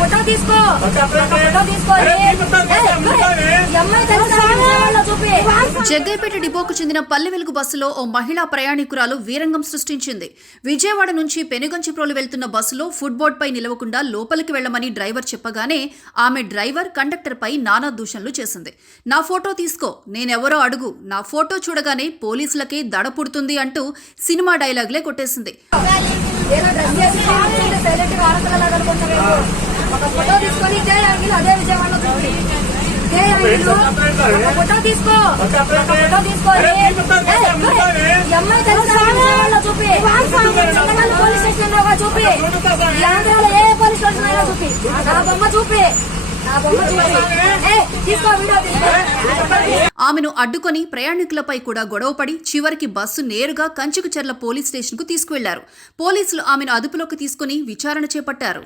Photo తీసుకో photo తీసుకో అమ్మాయి చూపి జగ్గైపేట డిపోకు చెందిన పల్లె వెలుగు బస్సులో ఓ మహిళా ప్రయాణికురాలు వీరంగం సృష్టించింది. విజయవాడ నుంచి పెనుగంచిప్రోలు వెళ్తున్న బస్సులో ఫుడ్ బోర్డుపై నిలవకుండా లోపలికి వెళ్ళమని డ్రైవర్ చెప్పగానే ఆమె డ్రైవర్ కండక్టర్పై నానా దూషణలు చేసింది. నా ఫోటో తీసుకో నేనెవరో అడుగు. నా ఫోటో చూడగానే పోలీసులకే దడ పుడుతుంది అంటూ సినిమా డైలాగులే కొట్టేసింది. ఏదో డ్రెస్ చేసి సైలెంట్గా ఆడపిల్లలా కనుకుంటారు ఒక ఫోటో తీసుకొని ఇదే యాంగిల్ అదే విజయవాడలో చూపి ఇదే యాంగిల్ ఒక ఫోటో తీసుకో. ఒక ఫోటో తీసుకో. అమ్మాయి విజయవాడలో చూపి. పోలీస్ స్టేషన్లో చూపి. ఆంధ్రాలో ఏ పోలీస్ స్టేషన్ అయినా చూపి. నా బొమ్మ చూపి. నా బొమ్మ చూపి. తీసుకో వీడియో ఆమెను అడ్డుకొని ప్రయాణికులపై కూడా గొడవపడి చివరికి బస్సు నేరుగా కంచుకుచెర్ల పోలీస్ స్టేషన్కు తీసుకువెళ్ళారు. పోలీసులు ఆమెను అదుపులోకి తీసుకుని విచారణ చేపట్టారు.